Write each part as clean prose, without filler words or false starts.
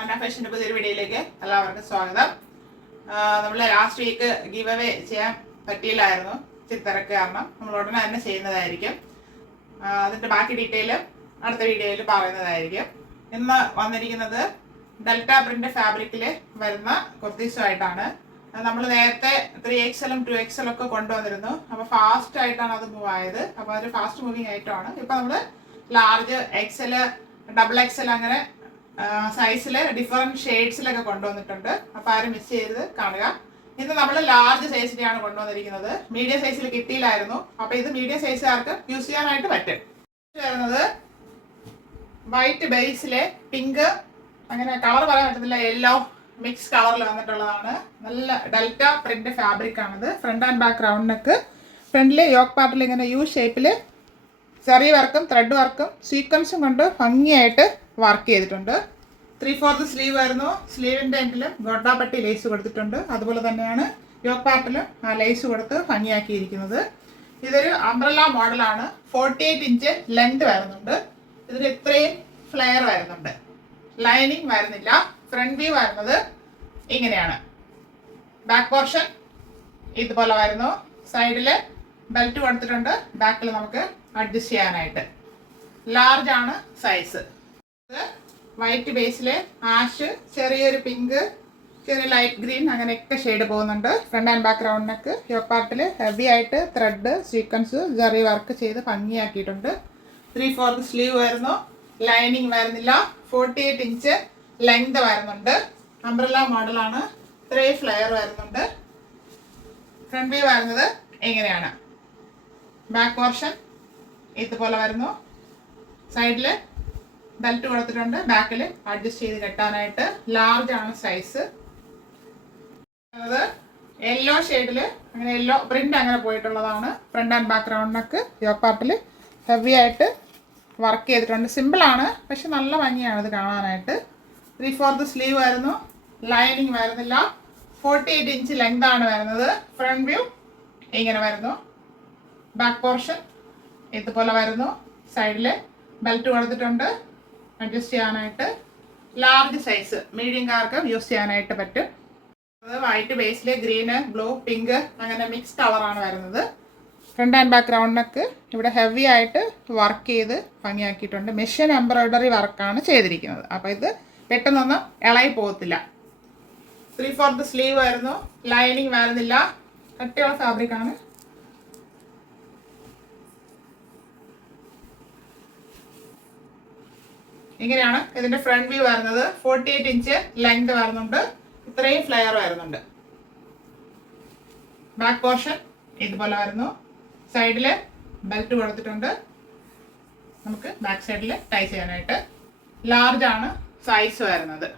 അന്ന ഫാഷൻ്റെ പുതിയൊരു വീഡിയോയിലേക്ക് എല്ലാവർക്കും സ്വാഗതം. നമ്മൾ ലാസ്റ്റ് വീക്ക് ഗീവ് അവേ ചെയ്യാൻ പറ്റിയില്ലായിരുന്നു, ഇച്ചിരി തിരക്ക് കാരണം. നമ്മൾ ഉടനെ തന്നെ ചെയ്യുന്നതായിരിക്കും. അതിൻ്റെ ബാക്കി ഡീറ്റെയിൽ അടുത്ത വീഡിയോയിൽ പറയുന്നതായിരിക്കും. ഇന്ന് വന്നിരിക്കുന്നത് ഡെൽറ്റ പ്രിന്റ് ഫാബ്രിക്കിൽ വരുന്ന കുർത്തീസുമായിട്ടാണ്. നമ്മൾ നേരത്തെ 3XL 2XL ഒക്കെ കൊണ്ടുവന്നിരുന്നു. അപ്പോൾ ഫാസ്റ്റ് ആയിട്ടാണ് അത് മൂവ് ആയത്. അപ്പോൾ അതൊരു ഫാസ്റ്റ് മൂവിങ് ഐറ്റമാണ്. ഇപ്പോൾ നമ്മൾ ലാർജ് XL, XXL അങ്ങനെ സൈസിൽ ഡിഫറെൻറ്റ് ഷെയ്ഡ്സിലൊക്കെ കൊണ്ടുവന്നിട്ടുണ്ട്. അപ്പോൾ ആരും മിസ് ചെയ്ത് കാണുക. ഇന്ന് നമ്മൾ ലാർജ് സൈസിനെയാണ് കൊണ്ടുവന്നിരിക്കുന്നത്. മീഡിയം സൈസിൽ കിട്ടിയില്ലായിരുന്നു. അപ്പോൾ ഇത് മീഡിയം സൈസുകാർക്ക് യൂസ് ചെയ്യാനായിട്ട് പറ്റും. വരുന്നത് വൈറ്റ് ബേസിലെ പിങ്ക്, അങ്ങനെ കളർ പറയാൻ പറ്റത്തില്ല, യെല്ലോ മിക്സ് കളറിൽ വന്നിട്ടുള്ളതാണ്. നല്ല ഡെൽറ്റ പ്രിന്റ് ഫാബ്രിക് ആണിത്. Front and back round neck, ഫ്രണ്ടിൽ യോക്ക് പാർട്ടിൽ ഇങ്ങനെ യു ഷേപ്പിൽ ചെറിയ വർക്കും ത്രെഡ് വർക്കും സീക്വൻസും കൊണ്ട് ഭംഗിയായിട്ട് വർക്ക് ചെയ്തിട്ടുണ്ട്. 3/4 സ്ലീവ് വരുന്നു. സ്ലീവിൻ്റെ എൻഡിലും ഗോട്ടാപ്പട്ടി ലേസ് കൊടുത്തിട്ടുണ്ട്. അതുപോലെ തന്നെയാണ് യോക്ക് പാർട്ടിലും ആ ലേസ് കൊടുത്ത് ഭംഗിയാക്കിയിരിക്കുന്നത്. ഇതൊരു അംബ്രല്ല മോഡലാണ്. 48 ഇഞ്ച് ലെങ്ത് വരുന്നുണ്ട്. ഇതിന് ഇത്രയും ഫ്ലെയർ വരുന്നുണ്ട്. ലൈനിങ് വരുന്നില്ല. ഫ്രണ്ട് വ്യൂ വരുന്നത് ഇങ്ങനെയാണ്. ബാക്ക് പോർഷൻ ഇതുപോലെ വരുന്നു. സൈഡിൽ ബെൽറ്റ് കൊടുത്തിട്ടുണ്ട്. ബാക്കിൽ നമുക്ക് അഡ്ജസ്റ്റ് ചെയ്യാനായിട്ട്. ലാർജ് ആണ് സൈസ്. ഇത് വൈറ്റ് ബേസിൽ ആഷ്, ചെറിയൊരു പിങ്ക്, ചെറിയ ലൈറ്റ് ഗ്രീൻ, അങ്ങനെയൊക്കെ ഷെയ്ഡ് പോകുന്നുണ്ട്. Front and back round neck, yoke പാർട്ടിൽ ഹെവി ആയിട്ട് ത്രെഡ് സീക്വൻസ് ജറി വർക്ക് ചെയ്ത് ഭംഗിയാക്കിയിട്ടുണ്ട്. 3/4 സ്ലീവ് വരുന്നു. ലൈനിങ് വരുന്നില്ല. 48 ഇഞ്ച് ലെങ്ത് വരുന്നുണ്ട്. അംബ്രല്ല മോഡലാണ്. 3 ഫ്ലെയർ വരുന്നുണ്ട്. ഫ്രണ്ട് വ്യൂ വരുന്നത് എങ്ങനെയാണ്. ബാക്ക് പോർഷൻ ഇതുപോലെ വരുന്നു. സൈഡിൽ ബെൽറ്റ് കൊടുത്തിട്ടുണ്ട്. ബാക്കിൽ അഡ്ജസ്റ്റ് ചെയ്ത് കെട്ടാനായിട്ട്. ലാർജ് ആണ് സൈസ്. അത് യെല്ലോ ഷെയ്ഡിൽ അങ്ങനെ യെല്ലോ പ്രിന്റ് അങ്ങനെ പോയിട്ടുള്ളതാണ്. Front and back round neck, yoke പാർട്ടിൽ ഹെവി ആയിട്ട് വർക്ക് ചെയ്തിട്ടുണ്ട്. സിമ്പിളാണ്, പക്ഷെ നല്ല ഭംഗിയാണ് ഇത് കാണാനായിട്ട്. 3/4 സ്ലീവ് വരുന്നു. ലൈനിങ് വരുന്നില്ല. 48 ഇഞ്ച് ലെങ്ത് ആണ് വരുന്നത്. ഫ്രണ്ട് വ്യൂ ഇങ്ങനെ വരുന്നു. ബാക്ക് പോർഷൻ ഇതുപോലെ വരുന്നു. സൈഡിൽ ബെൽറ്റ് കൊടുത്തിട്ടുണ്ട് അഡ്ജസ്റ്റ് ചെയ്യാനായിട്ട്. ലാർജ് സൈസ് മീഡിയംകാർക്ക് യൂസ് ചെയ്യാനായിട്ട് പറ്റും. അത് വൈറ്റ് ബേസിൽ ഗ്രീന്, ബ്ലൂ, പിങ്ക് അങ്ങനെ മിക്സ് കളറാണ് വരുന്നത്. Front and back round neck ഇവിടെ ഹെവി ആയിട്ട് വർക്ക് ചെയ്ത് ഭംഗിയാക്കിയിട്ടുണ്ട്. മെഷീൻ എംബ്രോയ്ഡറി വർക്കാണ് ചെയ്തിരിക്കുന്നത്. അപ്പോൾ ഇത് പെട്ടെന്നൊന്നും ഇളകി പോകത്തില്ല. 3/4 സ്ലീവ് വരുന്നു. ലൈനിങ് വരുന്നില്ല. കട്ടിയുള്ള ഫാബ്രിക്കാണ്. ഇങ്ങനെയാണ് ഇതിൻ്റെ ഫ്രണ്ട് വ്യൂ വരുന്നത്. 48 ഇഞ്ച് ലെങ്ത് വരുന്നുണ്ട്. ഇത്രയും ഫ്ലെയർ വരുന്നുണ്ട്. ബാക്ക് പോർഷൻ ഇതുപോലെ വരുന്നു. സൈഡിൽ ബെൽറ്റ് കൊടുത്തിട്ടുണ്ട്. നമുക്ക് ബാക്ക് സൈഡിൽ ടൈ ചെയ്യാനായിട്ട്. ലാർജ് ആണ് സൈസ് വരുന്നത്.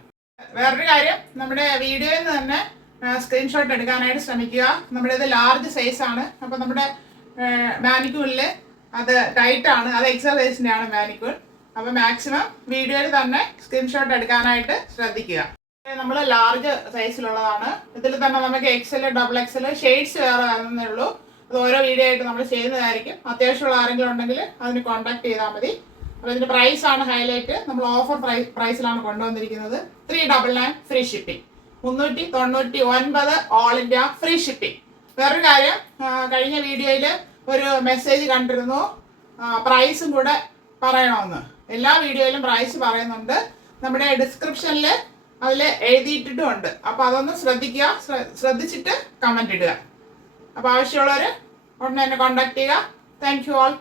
വേറൊരു കാര്യം, നമ്മുടെ വീഡിയോയിൽ നിന്ന് തന്നെ സ്ക്രീൻഷോട്ട് എടുക്കാനായിട്ട് ശ്രമിക്കുക. നമ്മുടെ ഇത് ലാർജ് സൈസ് ആണ്. അപ്പോൾ നമ്മുടെ മാനിക്യൂളിൽ അത് ടൈറ്റ് ആണ്. അത് എക്സസൈസിൻ്റെ ആണ് മാനിക്യൂൾ. അപ്പോൾ മാക്സിമം വീഡിയോയിൽ തന്നെ സ്ക്രീൻഷോട്ട് എടുക്കാനായിട്ട് ശ്രദ്ധിക്കുക. നമ്മൾ ലാർജ് സൈസിലുള്ളതാണ്. ഇതിൽ തന്നെ നമുക്ക് XL, XXL ഷെയ്ഡ്സ് വേറെ വരുന്നേ ഉള്ളൂ. അത് ഓരോ വീഡിയോ ആയിട്ട് നമ്മൾ ചെയ്യുന്നതായിരിക്കും. അത്യാവശ്യമുള്ള ആരെങ്കിലും ഉണ്ടെങ്കിൽ അതിന് കോൺടാക്ട് ചെയ്താൽ മതി. അപ്പോൾ ഇതിൻ്റെ പ്രൈസാണ് ഹൈലൈറ്റ്. നമ്മൾ ഓഫർ പ്രൈസിലാണ് കൊണ്ടുവന്നിരിക്കുന്നത്. 399 free shipping. 399 all India free shipping. വേറൊരു കാര്യം, കഴിഞ്ഞ വീഡിയോയിൽ ഒരു മെസ്സേജ് കണ്ടിരുന്നു, പ്രൈസും കൂടെ പറയണമെന്ന്. എല്ലാ വീഡിയോയിലും പ്രൈസ് പറയുന്നുണ്ട്. നമ്മുടെ ഡിസ്ക്രിപ്ഷനിൽ അതിൽ എഴുതിയിട്ടിട്ടുമുണ്ട്. അപ്പോൾ അതൊന്ന് ശ്രദ്ധിക്കുക. ശ്രദ്ധിച്ചിട്ട് കമൻറ്റ് ഇടുക. അപ്പോൾ ആവശ്യമുള്ളവർ ഉടനെ തന്നെ കോൺടാക്ട് ചെയ്യുക. Thank you all.